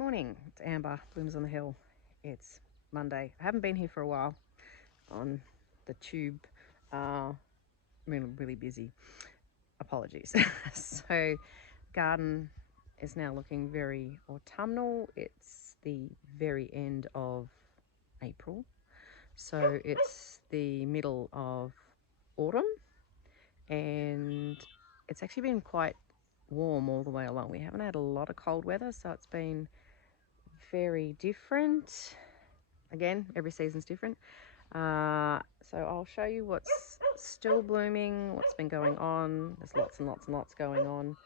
Morning, it's Amber, Blooms on the Hill. It's Monday. I haven't been here for a while on the tube. Really busy. Apologies. So, garden is now looking very autumnal. It's the very end of April. So, it's the middle of autumn, and it's actually been quite warm all the way along. We haven't had a lot of cold weather, so it's been very different. Again, every season's different. So I'll show you what's still blooming, what's been going on. There's lots and lots and lots going on.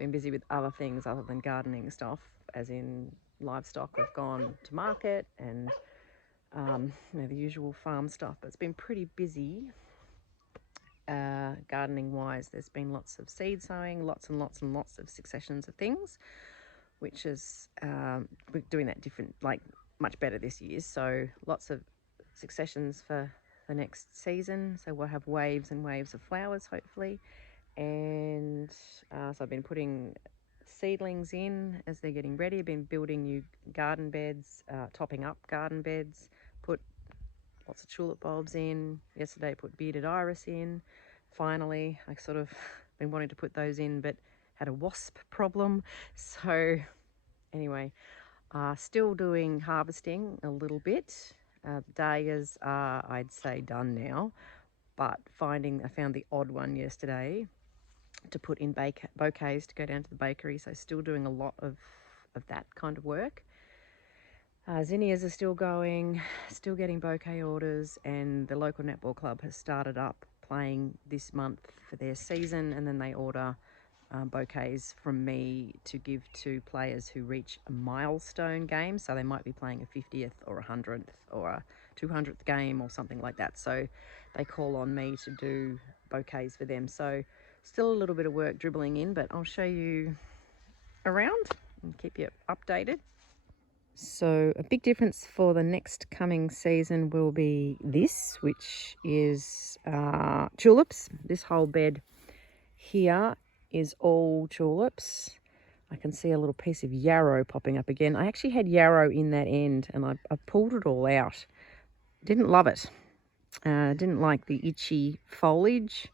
Been busy with other things other than gardening stuff, as in livestock have gone to market and the usual farm stuff. But it's been pretty busy gardening wise. There's been lots of seed sowing, lots and lots and lots of successions of things, which is we're doing that different, like much better this year. So lots of successions for the next season. So we'll have waves and waves of flowers, hopefully. And so I've been putting seedlings in as they're getting ready. I've been building new garden beds, topping up garden beds, put lots of tulip bulbs in. Yesterday put bearded iris in. Finally, I sort of been wanting to put those in, but had a wasp problem. So anyway, still doing harvesting a little bit. Dahlias are, I'd say, done now, but I found the odd one yesterday to put in bouquets to go down to the bakery. So still doing a lot of that kind of work. Zinnias are still going, still getting bouquet orders, and the local netball club has started up playing this month for their season, and then they order bouquets from me to give to players who reach a milestone game. So they might be playing a 50th or a 100th or a 200th game or something like that. So they call on me to do bouquets for them. So still a little bit of work dribbling in, but I'll show you around and keep you updated. So a big difference for the next coming season will be this, which is tulips. This whole bed here is all tulips. I can see a little piece of yarrow popping up again. I actually had yarrow in that end and I pulled it all out. Didn't love it. Didn't like the itchy foliage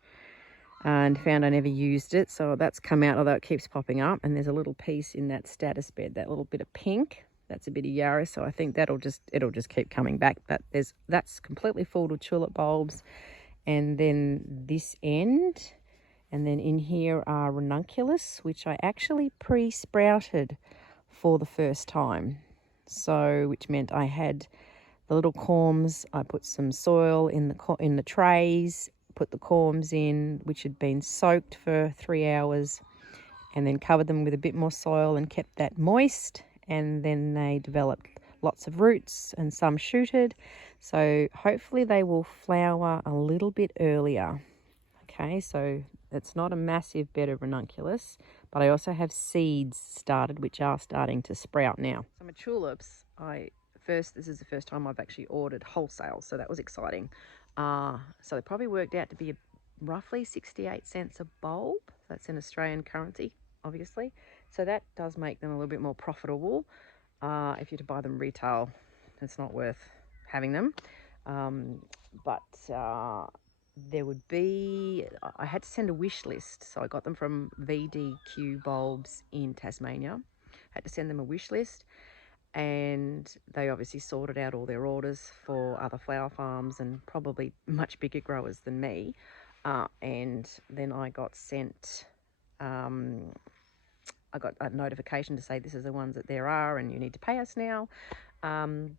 and found I never used it. So that's come out, although it keeps popping up. And there's a little piece in that status bed, that little bit of pink. That's a bit of yarrow. So I think it'll just keep coming back. But that's completely full of tulip bulbs. And then this end. And then in here are Renunculus, which I actually pre-sprouted for the first time. So, which meant I had the little corms. I put some soil in the trays, put the corms in, which had been soaked for 3 hours, and then covered them with a bit more soil and kept that moist. And then they developed lots of roots and some shooted. So hopefully they will flower a little bit earlier. Okay, so it's not a massive bed of ranunculus, but I also have seeds started, which are starting to sprout now. So my tulips, this is the first time I've actually ordered wholesale, so that was exciting. So they probably worked out to be roughly 68 cents a bulb. That's in Australian currency, obviously. So that does make them a little bit more profitable. If you're to buy them retail, it's not worth having them. There would be, I had to send a wish list. So I got them from VDQ Bulbs in Tasmania. Had to send them a wish list, and they obviously sorted out all their orders for other flower farms and probably much bigger growers than me. And then I got sent, I got a notification to say this is the ones that there are and you need to pay us now. So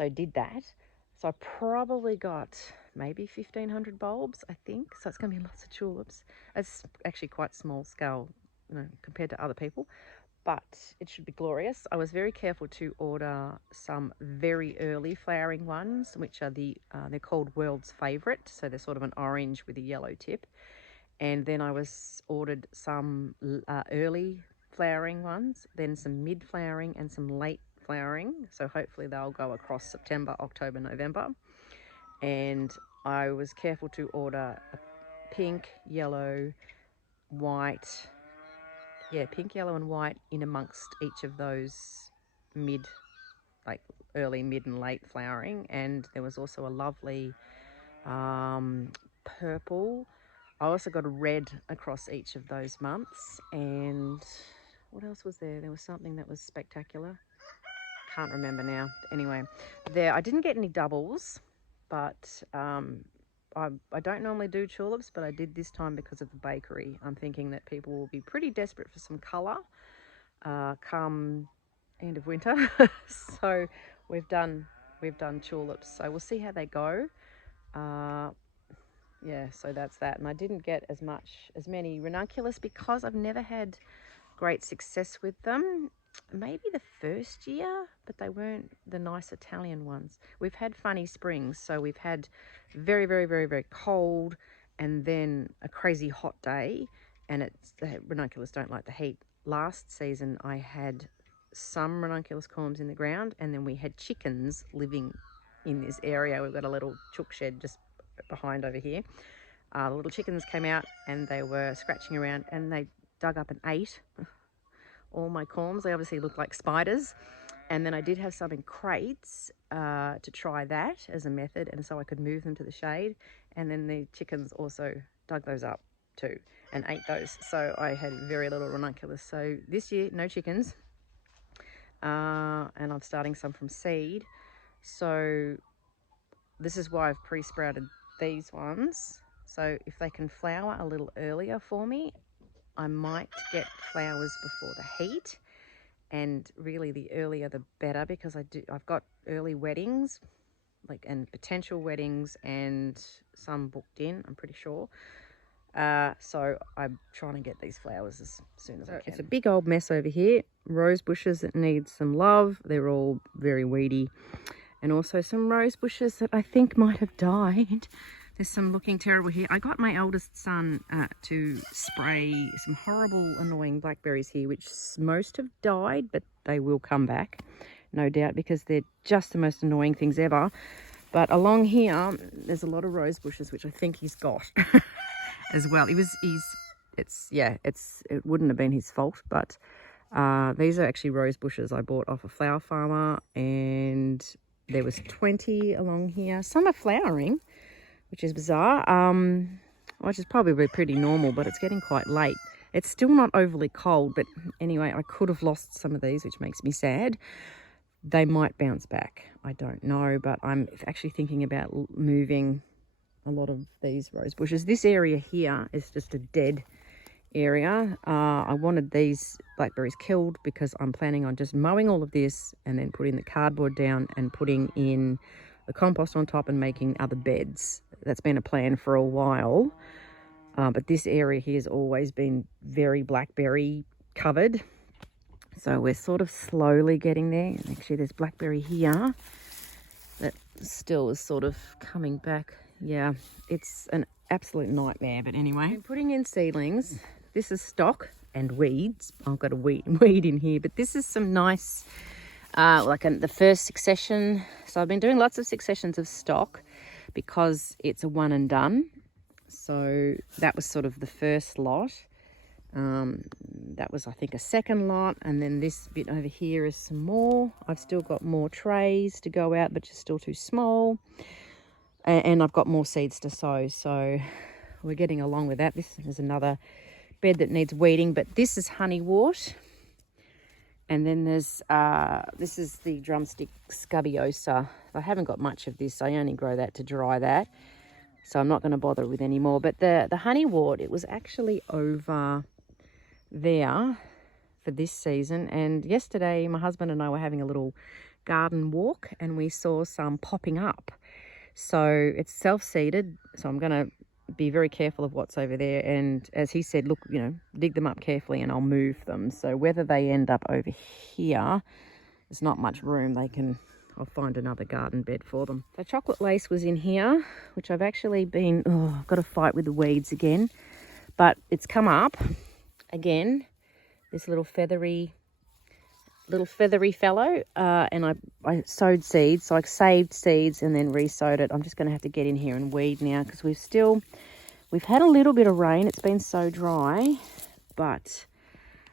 I did that. So I probably got maybe 1,500 bulbs, I think. So it's going to be lots of tulips. It's actually quite small scale, compared to other people, but it should be glorious. I was very careful to order some very early flowering ones, which are they're called World's Favourite. So they're sort of an orange with a yellow tip. And then I ordered some early flowering ones, then some mid flowering and some late flowering. So hopefully they'll go across September, October, November. And I was careful to order a pink, yellow, white, yeah, pink, yellow and white in amongst each of those like early, mid and late flowering. And there was also a lovely purple. I also got a red across each of those months. And what else was there? There was something that was spectacular. Can't remember now. Anyway, I didn't get any doubles, but I don't normally do tulips, but I did this time because of the bakery. I'm thinking that people will be pretty desperate for some colour come end of winter. So we've done tulips. So we'll see how they go. Yeah, so that's that. And I didn't get as many ranunculus because I've never had great success with them. Maybe the first year, but they weren't the nice Italian ones. We've had funny springs, so we've had very, very, very, very cold and then a crazy hot day, and the ranunculus don't like the heat. Last season I had some ranunculus columns in the ground, and then we had chickens living in this area. We've got a little chook shed just behind over here. The little chickens came out and they were scratching around, and they dug up and ate all my corms. They obviously look like spiders. And then I did have some in crates to try that as a method, and so I could move them to the shade. And then the chickens also dug those up too and ate those. So I had very little ranunculus. So this year, no chickens. And I'm starting some from seed. So this is why I've pre-sprouted these ones. So if they can flower a little earlier for me, I might get flowers before the heat, and really the earlier the better, because I've got early weddings, and potential weddings, and some booked in, I'm pretty sure. So I'm trying to get these flowers as soon as I can. It's a big old mess over here. Rose bushes that need some love. They're all very weedy, and also some rose bushes that I think might have died. There's some looking terrible here. I got my eldest son to spray some horrible, annoying blackberries here, which most have died, but they will come back, no doubt, because they're just the most annoying things ever. But along here, there's a lot of rose bushes, which I think he's got as well. It wouldn't have been his fault, but these are actually rose bushes I bought off a flower farmer, and there was 20 along here. Some are flowering, which is bizarre, which is probably pretty normal, but it's getting quite late. It's still not overly cold, but anyway, I could have lost some of these, which makes me sad. They might bounce back. I don't know, but I'm actually thinking about moving a lot of these rose bushes. This area here is just a dead area. I wanted these blackberries killed because I'm planning on just mowing all of this and then putting the cardboard down and putting in the compost on top and making other beds. That's been a plan for a while, but this area here has always been very blackberry covered, so we're sort of slowly getting there. And actually there's blackberry here that still is sort of coming back. Yeah, it's an absolute nightmare, but anyway, I'm putting in seedlings. This is stock and weeds. I've got a weed in here, but this is some nice the first succession. So I've been doing lots of successions of stock because it's a one and done. So that was sort of the first lot. That was, I think, a second lot, and then this bit over here is some more. I've still got more trays to go out, but just still too small, and I've got more seeds to sow, so we're getting along with that. This is another bed that needs weeding, but this is honeywort. And then there's, this is the drumstick scabiosa. I haven't got much of this. I only grow that to dry that. So I'm not going to bother with any more. But the honeywort, it was actually over there for this season. And yesterday, my husband and I were having a little garden walk, and we saw some popping up. So it's self-seeded. So I'm going to be very careful of what's over there, and as he said, look, dig them up carefully and I'll move them. So whether they end up over here, there's not much room. I'll find another garden bed for them. So chocolate lace was in here, which I've actually I've got to fight with the weeds again, but it's come up again, this little feathery fellow, and I sowed seeds. So I saved seeds and then re-sowed it. I'm just going to have to get in here and weed now, because we've had a little bit of rain. It's been so dry, but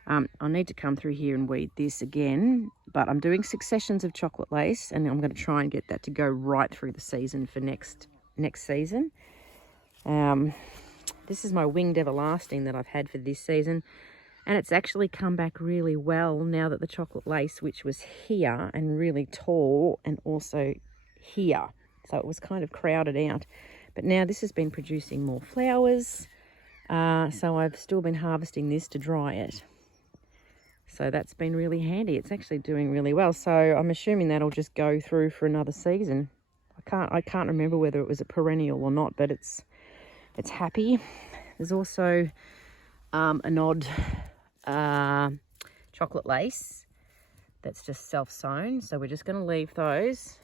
I need to come through here and weed this again, but I'm doing successions of chocolate lace, and I'm going to try and get that to go right through the season for next season. This is my winged everlasting that I've had for this season, and it's actually come back really well now that the chocolate lace, which was here and really tall, and also here, so it was kind of crowded out, but now this has been producing more flowers. So I've still been harvesting this to dry it. So that's been really handy. It's actually doing really well. So I'm assuming that'll just go through for another season. I can't remember whether it was a perennial or not, but it's happy. There's also an odd chocolate lace that's just self-sown. So we're just going to leave those.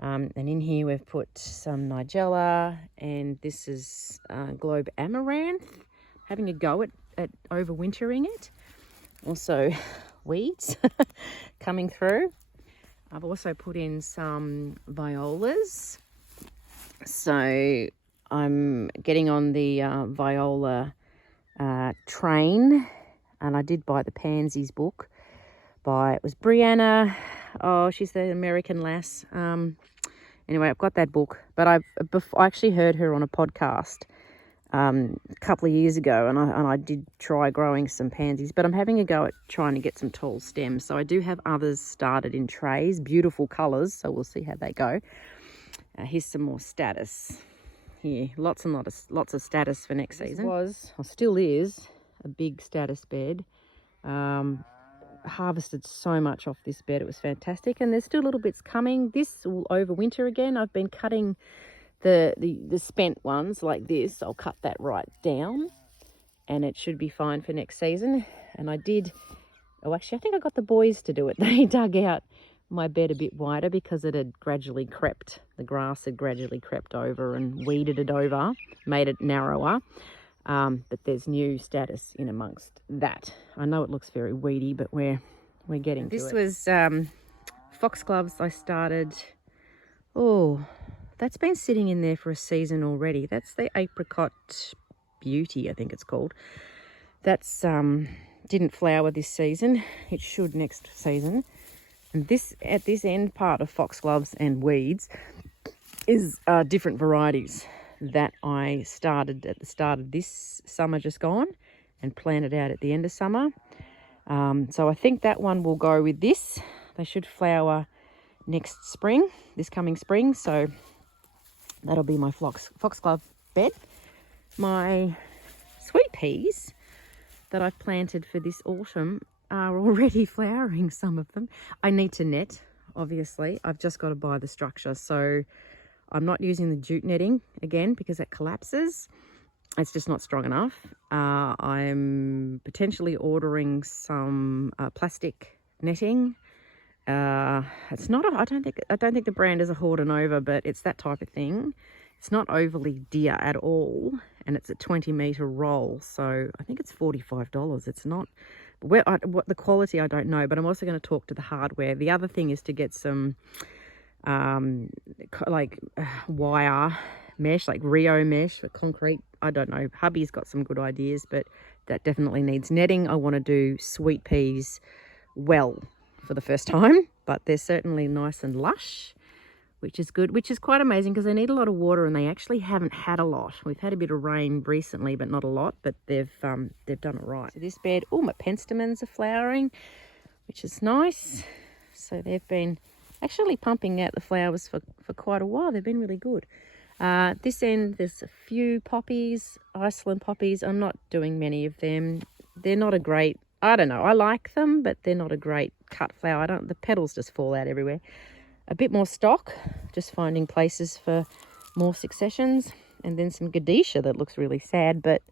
And in here we've put some nigella, and this is globe amaranth, having a go at overwintering it. Also weeds coming through. I've also put in some violas, so I'm getting on the viola train, and I did buy the Pansies book it was Brianna. Oh, she's the American lass. Anyway, I've got that book, but I actually heard her on a podcast a couple of years ago, and I did try growing some pansies, but I'm having a go at trying to get some tall stems. So I do have others started in trays, beautiful colours, so we'll see how they go. Here's some more status here. Lots and lots of status for next season. Still is a big status bed. Harvested so much off this bed, it was fantastic, and there's still little bits coming. This will overwinter again. I've been cutting the spent ones like this. I'll cut that right down, and it should be fine for next season. And I did, actually I think I got the boys to do it. They dug out my bed a bit wider because it had gradually crept, the grass had gradually crept over and weeded it over, made it narrower. But there's new status in amongst that. I know it looks very weedy, but we're getting to it. This was foxgloves I started. Oh, that's been sitting in there for a season already. That's the apricot beauty, I think it's called. That's didn't flower this season. It should next season. And this, at this end part of foxgloves and weeds, is different varieties that I started at the start of this summer just gone and planted out at the end of summer. So I think that one will go with this. They should flower next spring, this coming spring. So that'll be my foxglove bed. My sweet peas that I've planted for this autumn are already flowering, some of them. I need to net, obviously. I've just got to buy the structure. So I'm not using the jute netting again because it collapses. It's just not strong enough. I'm potentially ordering some plastic netting. It's not. I don't think the brand is a Horde and Over, but it's that type of thing. It's not overly dear at all, and it's a 20-meter roll. So I think it's $45. It's not. What the quality I don't know, but I'm also going to talk to the hardware. The other thing is to get some wire mesh, like Rio mesh for concrete. I don't know. Hubby's got some good ideas, but that definitely needs netting. I want to do sweet peas well for the first time, but they're certainly nice and lush, which is good, which is quite amazing because they need a lot of water, and they actually haven't had a lot. We've had a bit of rain recently, but not a lot, but they've done it right. So this bed, my penstemons are flowering, which is nice. So they've been actually pumping out the flowers for quite a while. They've been really good. This end, there's a few poppies, Iceland poppies. I'm not doing many of them. They're not a great, I don't know, I like them, but they're not a great cut flower. The petals just fall out everywhere. A bit more stock, just finding places for more successions. And then some Gadisha that looks really sad, but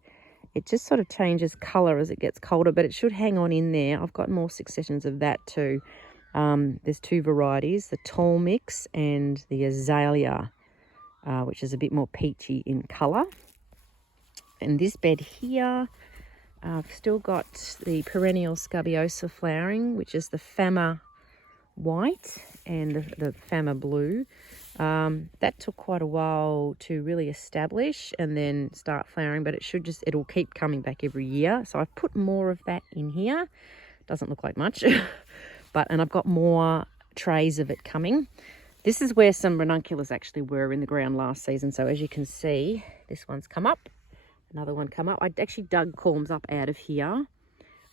it just sort of changes colour as it gets colder, but it should hang on in there. I've got more successions of that too. There's two varieties, the tall mix and the azalea, which is a bit more peachy in colour. And this bed here, I've still got the perennial scabiosa flowering, which is the Fama white and the Fama blue. That took quite a while to really establish and then start flowering, but it'll keep coming back every year. So I've put more of that in here. Doesn't look like much, and I've got more trays of it coming. This is where some ranunculus actually were in the ground last season. So as you can see, this one's come up, another one come up. I actually dug corms up out of here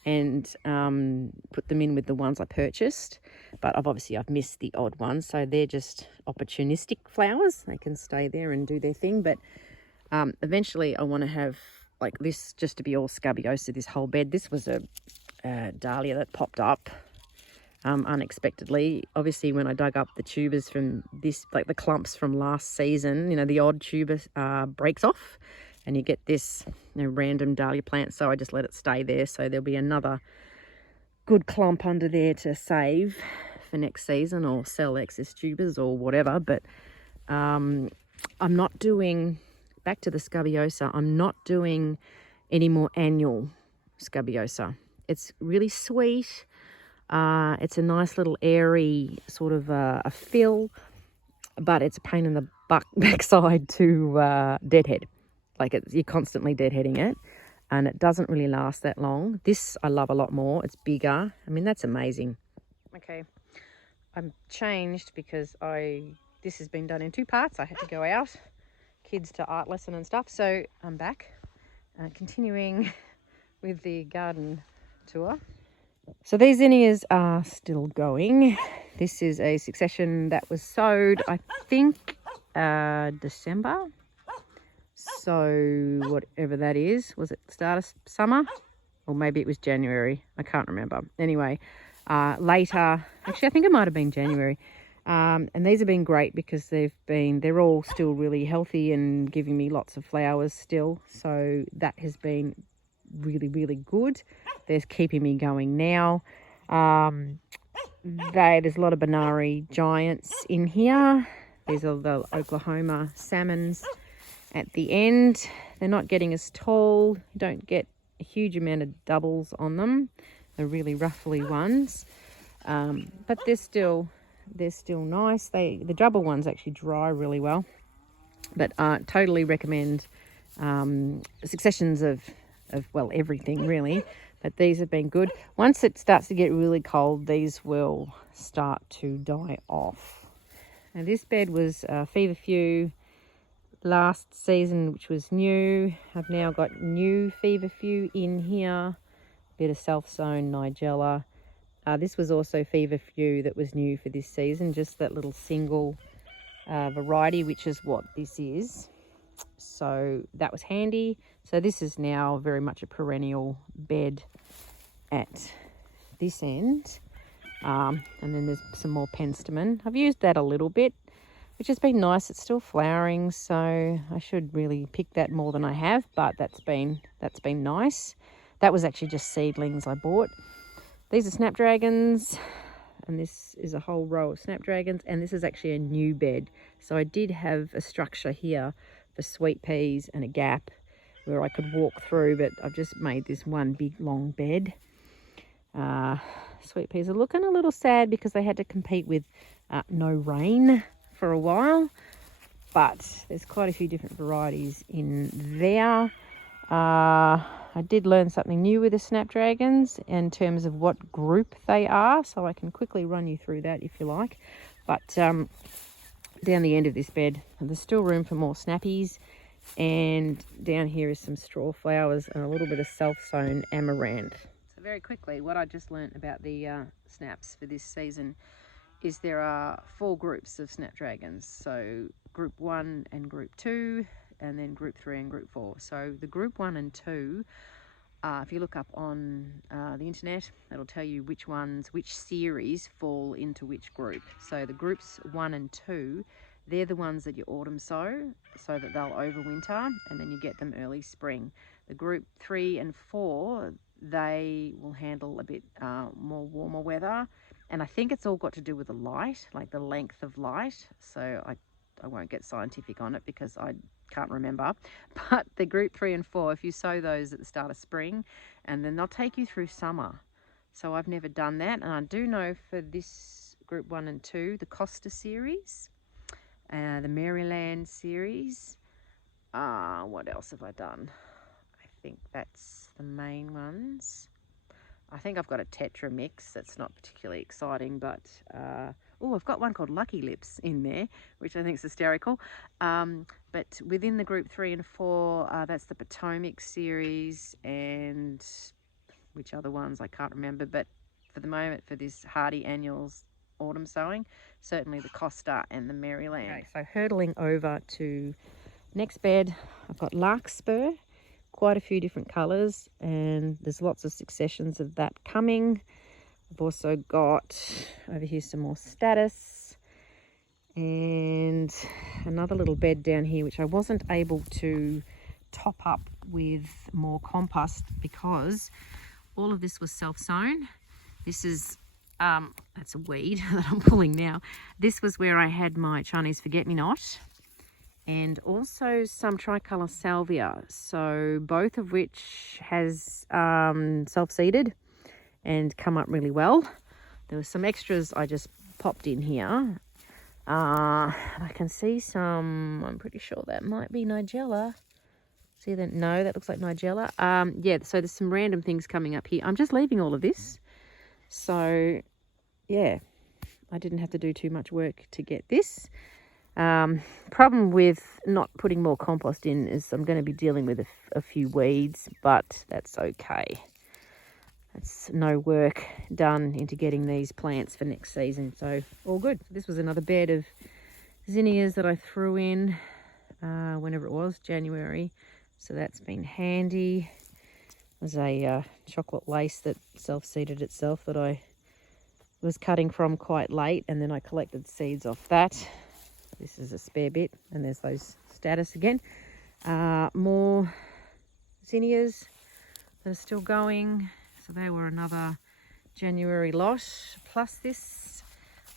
and put them in with the ones I purchased, but I've missed the odd ones, so they're just opportunistic flowers. They can stay there and do their thing, but eventually I want to have like this just to be all scabiosa, this whole bed. This was a Dahlia that popped up unexpectedly. Obviously when I dug up the tubers from this, like the clumps from last season, you know, the odd tuber breaks off and you get this random Dahlia plant, so I just let it stay there. So there'll be another good clump under there to save for next season or sell excess tubers or whatever. But I'm not doing, back to the scabiosa, I'm not doing any more annual scabiosa. It's really sweet. It's a nice little airy sort of a fill, but it's a pain in the backside to deadhead. Like you're constantly deadheading it, and it doesn't really last that long. This I love a lot more. It's bigger. I mean, that's amazing. Okay, I'm changed because this has been done in 2 parts. I had to go out, kids to art lesson and stuff. So I'm back, continuing with the garden tour. So these zinnias are still going. This is a succession that was sowed, I think, December. So whatever that is, was it the start of summer? Or maybe it was January. I can't remember. Anyway, later, actually I think it might have been January. And these have been great because they're all still really healthy and giving me lots of flowers still. So that has been really, really good. They're keeping me going now. There's a lot of Banari giants in here. These are the Oklahoma salmons. At the end, they're not getting as tall. You don't get a huge amount of doubles on them. They're really roughly ones, but they're still nice. The double ones actually dry really well, but totally recommend successions of everything really. But these have been good. Once it starts to get really cold, these will start to die off. Now this bed was feverfew last season, which was new. I've now got new feverfew in here, a bit of self-sown nigella. This was also feverfew that was new for this season, just that little single variety, which is what this is. So that was handy. So this is now very much a perennial bed at this end. And then there's some more penstemon. I've used that a little bit, which has been nice. It's still flowering, so I should really pick that more than I have, but that's been nice. That was actually just seedlings I bought. These are snapdragons, and this is a whole row of snapdragons, and this is actually a new bed. So I did have a structure here for sweet peas and a gap where I could walk through, but I've just made this one big long bed. Sweet peas are looking a little sad because they had to compete with no rain for a while, but there's quite a few different varieties in there. I did learn something new with the snapdragons in terms of what group they are, so I can quickly run you through that if you like. But down the end of this bed, there's still room for more snappies, and down here is some straw flowers and a little bit of self-sown amaranth. So very quickly, what I just learned about the snaps for this season is there are 4 groups of snapdragons. So group 1 and group 2, and then group 3 and group 4. So the group 1 and 2, if you look up on the internet, it'll tell you which series fall into which group. So the groups 1 and 2, they're the ones that you autumn sow so that they'll overwinter, and then you get them early spring. The group 3 and 4, they will handle a bit more warmer weather. And I think it's all got to do with the light, like the length of light. So I won't get scientific on it because I can't remember. But the group 3 and 4, if you sow those at the start of spring, and then they'll take you through summer. So I've never done that. And I do know for this group 1 and 2, the Costa series, the Maryland series. What else have I done? I think that's the main ones. I think I've got a Tetra mix that's not particularly exciting, but I've got one called Lucky Lips in there, which I think is hysterical. But within the group 3 and 4, that's the Potomac series, and which other ones I can't remember. But for the moment, for this hardy annuals autumn sowing, certainly the Costa and the Maryland. Okay, so hurtling over to next bed, I've got Larkspur. Quite a few different colours, and there's lots of successions of that coming. I've also got over here some more Status, and another little bed down here which I wasn't able to top up with more compost because all of this was self-sown. This is that's a weed that I'm pulling now. This was where I had my Chinese forget-me-not, and also some tricolour salvia, so both of which has self-seeded and come up really well. There were some extras I just popped in here. I can see some, I'm pretty sure that might be Nigella. See that? No, that looks like Nigella. Yeah, so there's some random things coming up here. I'm just leaving all of this. So, yeah, I didn't have to do too much work to get this. Problem with not putting more compost in is I'm going to be dealing with a few weeds, but that's okay. That's no work done into getting these plants for next season, so all good. This was another bed of zinnias that I threw in whenever it was, January, so that's been handy. There's a chocolate lace that self-seeded itself that I was cutting from quite late, and then I collected seeds off that. This is a spare bit, and there's those Status again. More zinnias that are still going. So they were another January lot. Plus this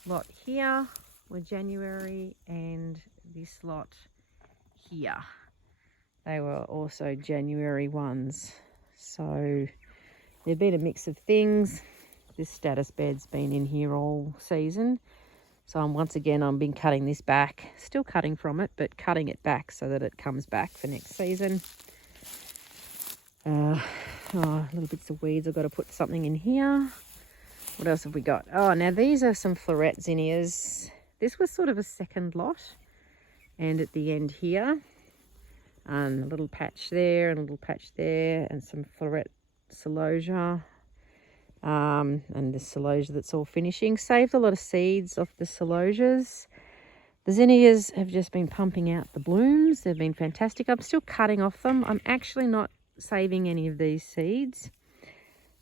lot here were January, and this lot here, they were also January ones. So there'd been a mix of things. This Status bed's been in here all season. So I've been cutting this back, still cutting from it, but cutting it back so that it comes back for next season. Little bits of weeds. I've got to put something in here. What else have we got? Oh, now these are some floret zinnias. This was sort of a second lot. And at the end here, a little patch there and a little patch there, and some floret celosia. And the celosia that's all finishing. Saved a lot of seeds off the celosias. The zinnias have just been pumping out the blooms. They've been fantastic. I'm still cutting off them. I'm actually not saving any of these seeds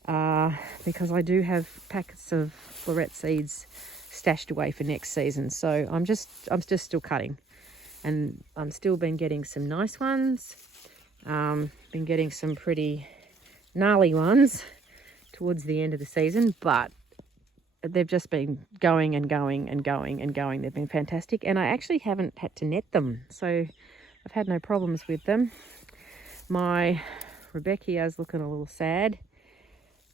because I do have packets of floret seeds stashed away for next season. So I'm just still cutting, and I'm still been getting some nice ones. Been getting some pretty gnarly ones towards the end of the season, but they've just been going and going and going and going. They've been fantastic, and I actually haven't had to net them, so I've had no problems with them. My Rebecca's looking a little sad,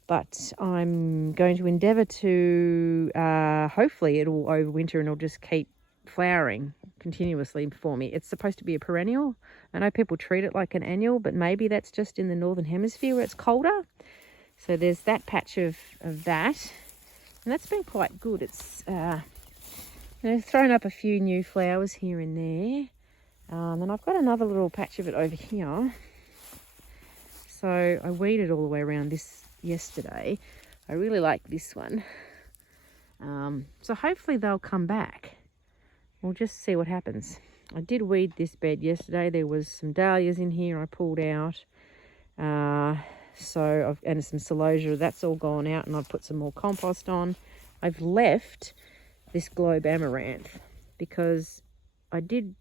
but I'm going to endeavour to hopefully it'll overwinter and it'll just keep flowering continuously for me. It's supposed to be a perennial. I know people treat it like an annual, but maybe that's just in the northern hemisphere where it's colder. So there's that patch of that, and that's been quite good. It's thrown up a few new flowers here and there. And I've got another little patch of it over here. So I weeded all the way around this yesterday. I really like this one. So hopefully they'll come back. We'll just see what happens. I did weed this bed yesterday. There was some dahlias in here I pulled out. And some celosia, that's all gone out, and I've put some more compost on. I've left this globe amaranth because I did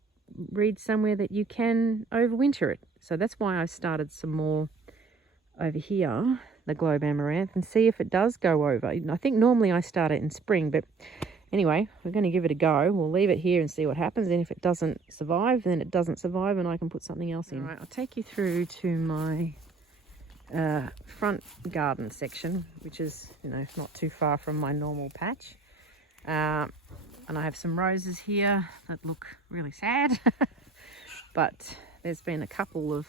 read somewhere that you can overwinter it. So that's why I started some more over here, the globe amaranth, and see if it does go over. I think normally I start it in spring, but anyway, we're going to give it a go. We'll leave it here and see what happens, and if it doesn't survive, then it doesn't survive and I can put something else in. All right, I'll take you through to my front garden section, which is not too far from my normal patch. And I have some roses here that look really sad. But there's been a couple of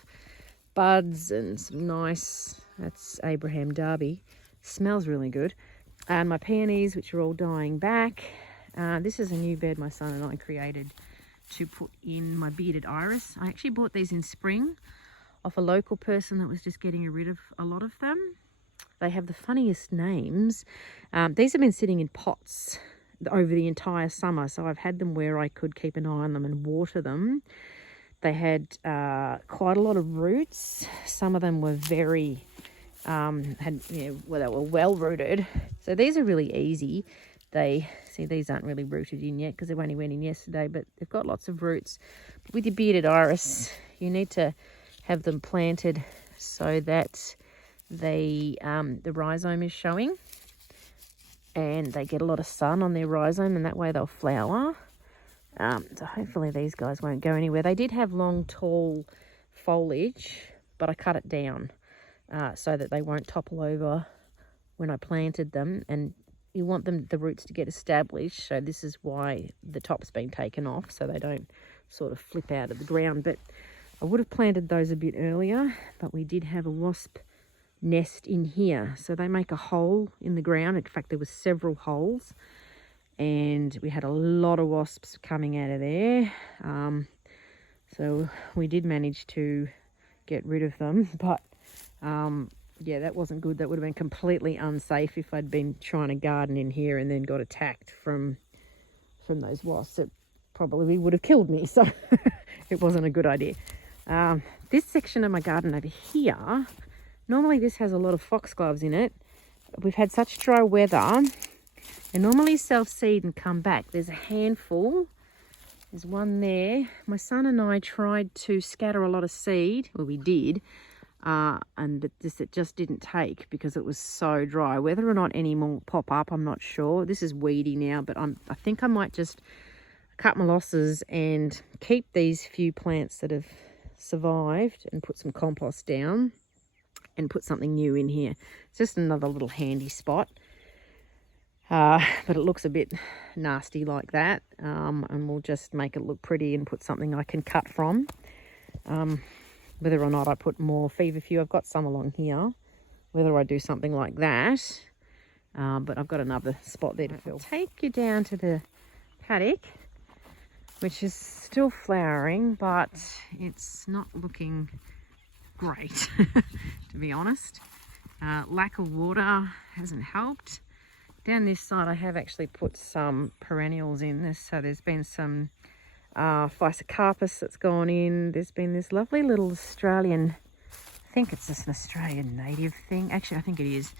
buds and some nice, that's Abraham Derby. Smells really good. And my peonies, which are all dying back. This is a new bed my son and I created to put in my bearded iris. I actually bought these in spring off a local person that was just getting rid of a lot of them. They have the funniest names. These have been sitting in pots over the entire summer, so I've had them where I could keep an eye on them and water them. They had quite a lot of roots. Some of them were very, they were well rooted. So these are really easy. These aren't really rooted in yet because they only went in yesterday, but they've got lots of roots. But with your bearded iris, you need to have them planted so that the rhizome is showing and they get a lot of sun on their rhizome, and that way they'll flower. So hopefully these guys won't go anywhere. They did have long, tall foliage, but I cut it down so that they won't topple over when I planted them. And you want the roots to get established, so this is why the top's been taken off, so they don't sort of flip out of the ground. But I would have planted those a bit earlier, but we did have a wasp nest in here, so they make a hole in the ground. In fact, there were several holes, and we had a lot of wasps coming out of there. So we did manage to get rid of them, but yeah, that wasn't good. That would have been completely unsafe if I'd been trying to garden in here and then got attacked from those wasps. It probably would have killed me, so it wasn't a good idea. This section of my garden over here, normally this has a lot of foxgloves in it. We've had such dry weather, they normally self-seed and come back. There's a handful. There's one there. My son and I tried to scatter a lot of seed. Well, we did. And it just didn't take because it was so dry. Whether or not any more pop up, I'm not sure. This is weedy now, but I think I might just cut my losses and keep these few plants that have survived and put some compost down and put something new in here. It's just another little handy spot. But it looks a bit nasty like that. And we'll just make it look pretty and put something I can cut from. Whether or not I put more feverfew, I've got some along here. Whether I do something like that, but I've got another spot there to fill. I'll take you down to the paddock, which is still flowering, but it's not looking great, to be honest. Lack of water hasn't helped. Down this side, I have actually put some perennials in this, so there's been some Physocarpus that's gone in. There's been this lovely little Australian, I think it's just an Australian native thing. Actually, I think it is.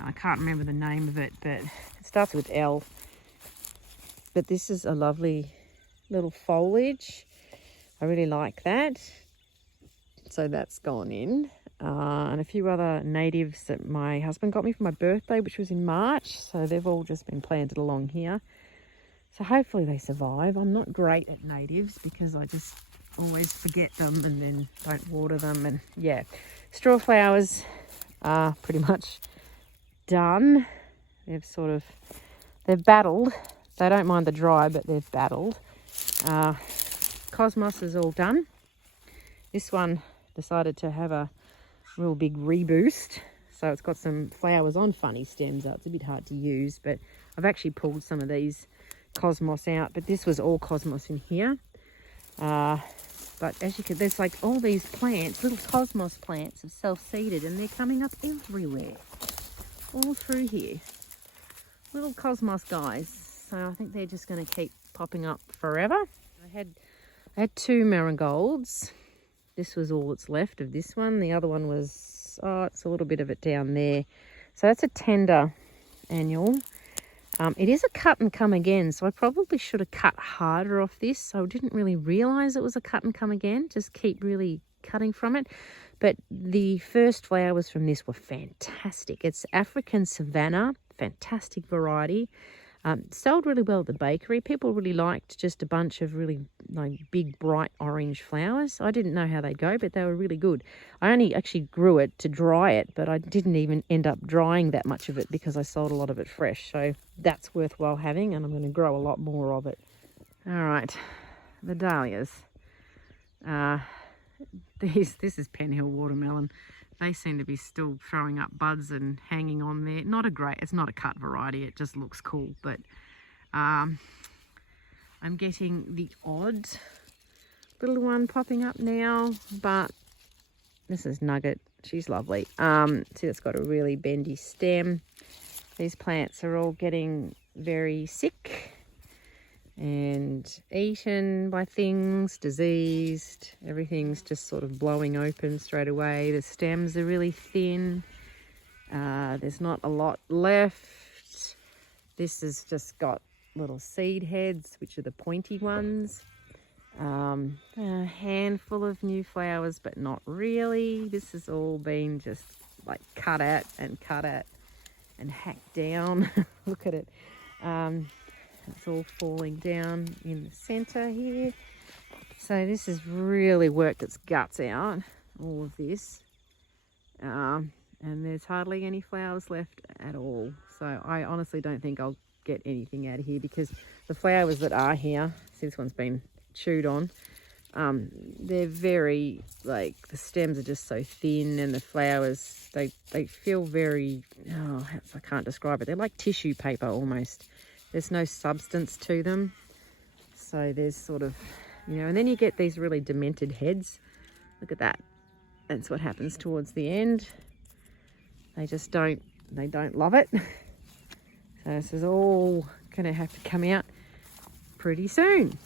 I can't remember the name of it, but it starts with L. But this is a lovely little foliage. I really like that. So that's gone in. And a few other natives that my husband got me for my birthday, which was in March. So they've all just been planted along here. So hopefully they survive. I'm not great at natives because I just always forget them and then don't water them. And yeah, straw flowers are pretty much done. They've battled. They don't mind the dry, but they've battled. Cosmos is all done. This one decided to have a real big reboost. So it's got some flowers on funny stems. It's a bit hard to use, but I've actually pulled some of these cosmos out, but this was all cosmos in here. But as you can, there's like all these plants, little cosmos plants have self-seeded, and they're coming up everywhere, all through here. Little cosmos guys. So I think they're just going to keep popping up forever. I had two marigolds. This was all that's left of this one. The other one was, it's a little bit of it down there. So that's a tender annual. It is a cut and come again, so I probably should have cut harder off this. So I didn't really realise it was a cut and come again. Just keep really cutting from it. But the first flowers from this were fantastic. It's African Savannah, fantastic variety. Sold really well at the bakery. People really liked just a bunch of really big, bright orange flowers. I didn't know how they'd go, but they were really good. I only actually grew it to dry it, but I didn't even end up drying that much of it because I sold a lot of it fresh. So that's worthwhile having, and I'm going to grow a lot more of it. All right, the dahlias. This is Perennial watermelon. They seem to be still throwing up buds and hanging on there. It's not a cut variety, it just looks cool, but I'm getting the odd little one popping up now, but this is Nugget. She's lovely. See, it's got a really bendy stem. These plants are all getting very sick and eaten by things, diseased. Everything's just sort of blowing open straight away. The stems are really thin. There's not a lot left. This has just got little seed heads, which are the pointy ones. A handful of new flowers, but not really. This has all been just like cut at and hacked down. Look at it. It's all falling down in the center here. So this has really worked its guts out, all of this. And there's hardly any flowers left at all. So I honestly don't think I'll get anything out of here, because the flowers that are here, see, this one's been chewed on, they're very, the stems are just so thin, and the flowers, they feel very, I can't describe it. They're like tissue paper almost. There's no substance to them. So there's sort of, and then you get these really demented heads. Look at that. That's what happens towards the end. They don't love it. So this is all going to have to come out pretty soon.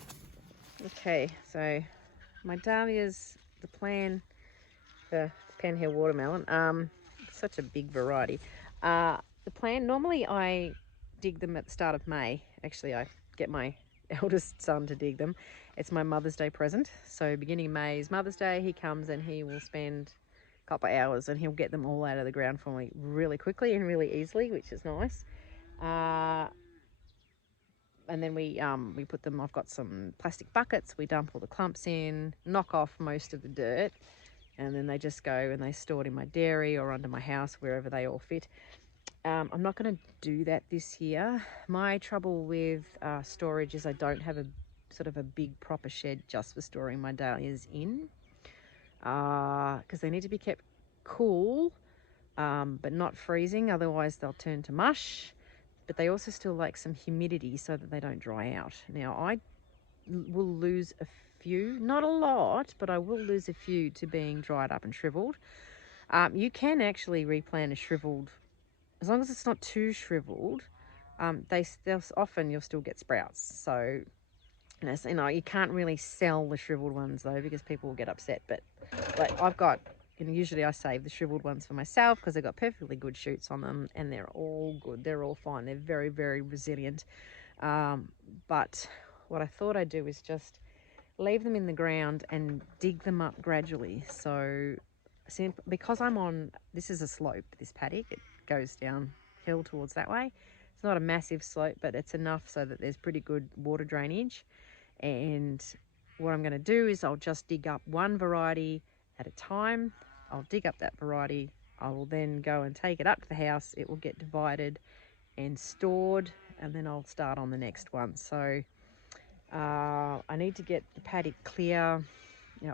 Okay, so my dahlias, the plan for Perennial watermelon, such a big variety. The plan, normally I dig them at the start of May. Actually, I get my eldest son to dig them. It's my Mother's Day present. So beginning of May is Mother's Day. He comes and he will spend a couple of hours and he'll get them all out of the ground for me really quickly and really easily, which is nice. And then we put them, I've got some plastic buckets, we dump all the clumps in, knock off most of the dirt, and then they just go and they store it in my dairy or under my house, wherever they all fit. I'm not going to do that this year. My trouble with storage is I don't have a sort of a big proper shed just for storing my dahlias in, because they need to be kept cool, but not freezing, otherwise they'll turn to mush. But they also still like some humidity so that they don't dry out. Now, I will lose a few, not a lot, but I will lose a few to being dried up and shriveled. You can actually replant a shriveled, as long as it's not too shriveled. Often you'll still get sprouts. So, you can't really sell the shriveled ones though, because people will get upset. But I've got, usually I save the shriveled ones for myself because they've got perfectly good shoots on them and they're all good. They're all fine. They're very, very resilient. But what I thought I'd do is just leave them in the ground and dig them up gradually. So because this is a slope, this paddock, it goes downhill towards that way. It's not a massive slope, but it's enough so that there's pretty good water drainage. And what I'm going to do is I'll just dig up one variety at a time. I'll dig up that variety. I will then go and take it up to the house. It will get divided and stored, and then I'll start on the next one. So I need to get the paddock clear,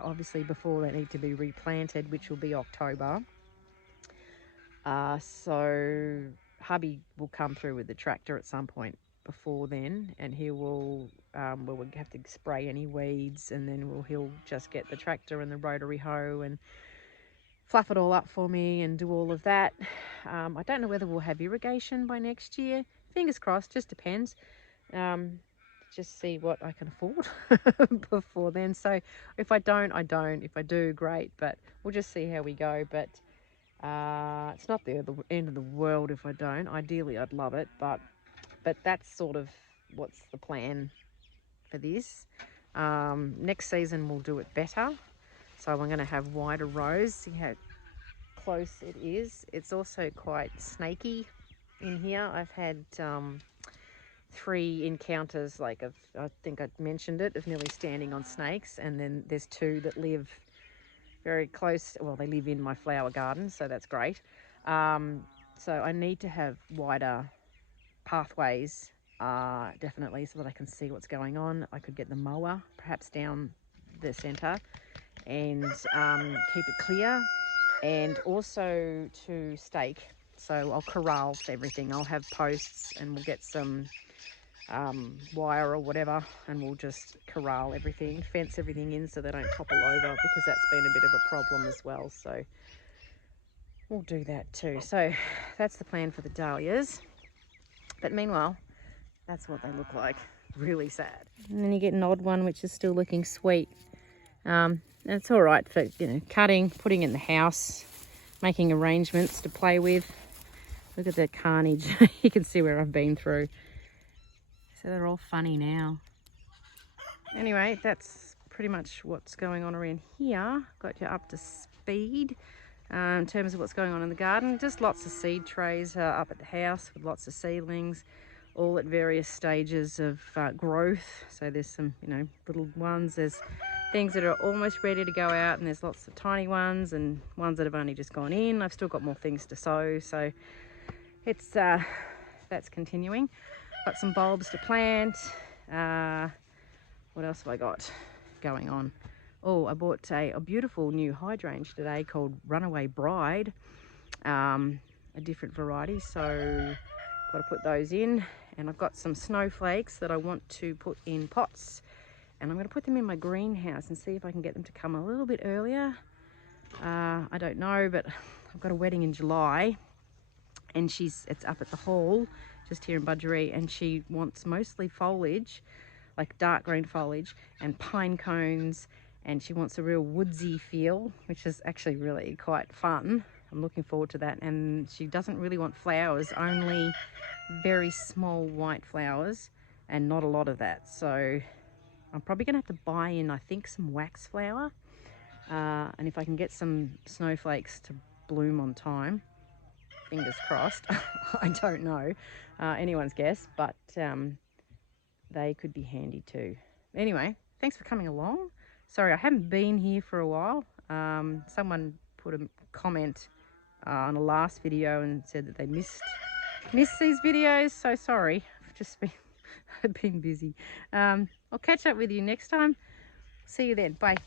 obviously before they need to be replanted, which will be October. So hubby will come through with the tractor at some point before then, and he will we'll have to spray any weeds, and then he'll just get the tractor and the rotary hoe and fluff it all up for me and do all of that. I don't know whether we'll have irrigation by next year. Fingers crossed, just depends. Just see what I can afford before then. So if I don't, I don't. If I do, great. But we'll just see how we go. But it's not the end of the world if I don't. Ideally, I'd love it. But that's sort of what's the plan for this. Next season we'll do it better. So I'm going to have wider rows. See how close it is. It's also quite snaky in here. I've had 3 encounters, like of, I think I mentioned it, of nearly standing on snakes, and then there's 2 that live very close. Well, they live in my flower garden, so that's great. So I need to have wider pathways, definitely, so that I can see what's going on. I could get the mower perhaps down the centre and keep it clear, and also to stake. So I'll corral everything. I'll have posts, and we'll get some wire or whatever, and we'll just corral everything, fence everything in so they don't topple over, because that's been a bit of a problem as well. So we'll do that too. So that's the plan for the dahlias. But meanwhile, that's what they look like. Really sad. And then you get an odd one which is still looking sweet. It's all right for, you know, cutting, putting in the house, making arrangements to play with. Look at the carnage. You can see where I've been through. So they're all funny now. Anyway, that's pretty much what's going on around here. Got you up to speed in terms of what's going on in the garden. Just lots of seed trays up at the house with lots of seedlings, all at various stages of growth. So there's some, you know, little ones. There's things that are almost ready to go out, and there's lots of tiny ones and ones that have only just gone in. I've still got more things to sow, so it's that's continuing. Got some bulbs to plant. What else have I got going on? Oh, I bought a beautiful new hydrangea today called Runaway Bride, a different variety, so got to put those in. And I've got some snowflakes that I want to put in pots, and I'm going to put them in my greenhouse and see if I can get them to come a little bit earlier. I don't know, but I've got a wedding in July, and it's up at the hall just here in Budgeree, and she wants mostly foliage, like dark green foliage and pine cones, and she wants a real woodsy feel, which is actually really quite fun. I'm looking forward to that. And she doesn't really want flowers, only very small white flowers, and not a lot of that. So I'm probably gonna have to buy in, I think, some wax flower, and if I can get some snowflakes to bloom on time, fingers crossed. I don't know, anyone's guess, but they could be handy too. Anyway, thanks for coming along. Sorry, I haven't been here for a while. Someone put a comment on a last video and said that they missed these videos. So sorry, I've just been I've been busy. I'll catch up with you next time. See you then. Bye.